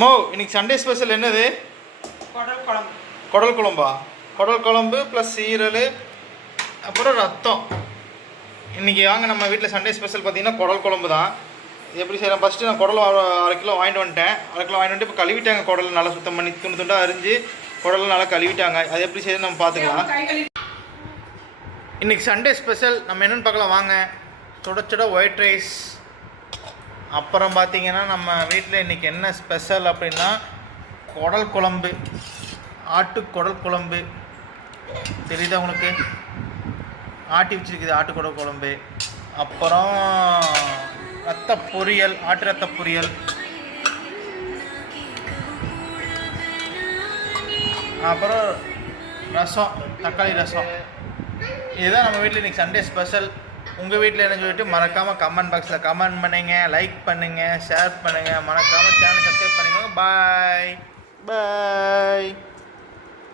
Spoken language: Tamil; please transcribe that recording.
மோ இன்னைக்கு சண்டே ஸ்பெஷல் என்னது? குடல் குழம்பு. குடல் குழம்பா? குடல் குழம்பு ப்ளஸ் ஈரல் அப்புறம் ரத்தம். இன்றைக்கி வாங்க நம்ம வீட்டில் சண்டே ஸ்பெஷல் பார்த்தீங்கன்னா குடல் குழம்பு தான். எப்படி செய்யலாம்? ஃபஸ்ட்டு நான் குடல் 1/2 கிலோ வாங்கிட்டு வந்துட்டேன். 1/2 கிலோ வாங்கிட்டு வந்துட்டு இப்போ கழுவிட்டாங்க. குடல் நல்லா சுத்தம் பண்ணி துண்டு துண்டாக அரிஞ்சு குடல் நல்லா கழுவிட்டாங்க. அது எப்படி செய்யணும் நம்ம பார்த்துக்கலாம். இன்றைக்கி சண்டே ஸ்பெஷல் நம்ம என்னென்னு பார்க்கலாம் வாங்க. சுட சுட ஒயிட் ரைஸ். அப்புறம் பார்த்தீங்கன்னா நம்ம வீட்டில் இன்றைக்கி என்ன ஸ்பெஷல் அப்படின்னா குடல் குழம்பு, ஆட்டு குடல் குழம்பு. தெரியுதா உங்களுக்கு? ஆட்டி வச்சுருக்குது ஆட்டு குடல் குழம்பு. அப்புறம் ரத்த பொரியல், ஆட்டு ரத்த பொரியல். அப்புறம் ரசம், தக்காளி ரசம். இதுதான் நம்ம வீட்டில் இன்றைக்கி சண்டே ஸ்பெஷல். உங்கள் வீட்டில் என்ன சொல்லிட்டு மறக்காமல் கமெண்ட் பாக்ஸில் கமெண்ட் பண்ணுங்கள், லைக் பண்ணுங்கள், ஷேர் பண்ணுங்கள், மறக்காமல் சேனல் சப்ஸ்கிரைப் பண்ணிக்கோங்க. பாய் பாய்.